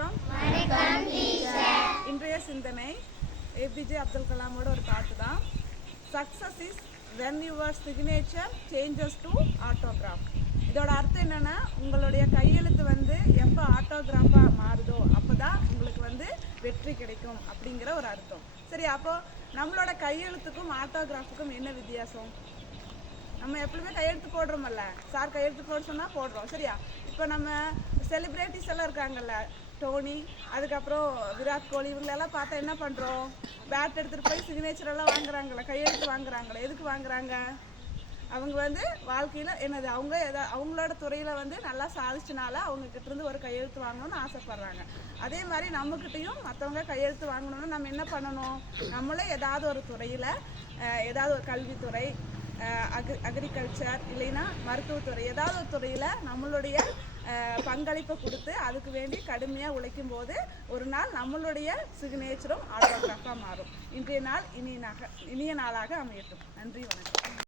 வணக்கம். இன்றைய சிந்தனை ஏபிஜே அப்துல் கலாமோட ஒரு பாட்டு தான். Success is when your signature changes to autograph. இதோட அர்த்தம் என்னன்னா, உங்களுடைய கையெழுத்து எப்போ ஆட்டோகிராஃபாக மாறுதோ அப்போ தான் உங்களுக்கு வெற்றி கிடைக்கும் அப்படிங்கிற ஒரு அர்த்தம். சரி, அப்போ நம்மளோட கையெழுத்துக்கும் ஆட்டோகிராஃபுக்கும் என்ன வித்தியாசம்? நம்ம எப்பவுமே கையெழுத்து போடுறோமல்ல, சார் கையெழுத்து போட சொன்னால் போடுறோம். சரியா? இப்போ நம்ம செலிப்ரிட்டிஸ் எல்லாம் இருக்காங்கல்ல, டோனி, அதுக்கப்புறம் விராட் கோலி, இவங்களெல்லாம் பார்த்தா என்ன பண்ணுறோம்? பேட் எடுத்துகிட்டு போய் சிக்னேச்சர் எல்லாம் வாங்குறாங்களே, கையெழுத்து வாங்குறாங்களே. எதுக்கு வாங்குறாங்க? அவங்க வாழ்க்கையில் என்னது, அவங்களோட துறையில் நல்லா சாதிச்சனால அவங்கக்கிட்டேருந்து ஒரு கையெழுத்து வாங்கணும்னு ஆசைப்பட்றாங்க. அதே மாதிரி நம்மக்கிட்டையும் மற்றவங்க கையெழுத்து வாங்கணும்னு நம்ம என்ன பண்ணணும்? நம்மளே ஏதாவது ஒரு துறையில், ஏதாவது ஒரு கல்வித்துறை, அக்ரிகல்ச்சர், இல்லைன்னா மருத்துவத்துறை, ஏதாவது ஒரு துறையில் நம்மளுடைய பங்களிப்பை கொடுத்து அதுக்கு வேண்டி கடுமையாக உழைக்கும் போது ஒரு நாள் நம்மளுடைய சிக்னேச்சரும் ஆட்டோகிராஃபாக மாறும். இன்றைய நாள் இனிய நாளாக அமையட்டும். நன்றி, வணக்கம்.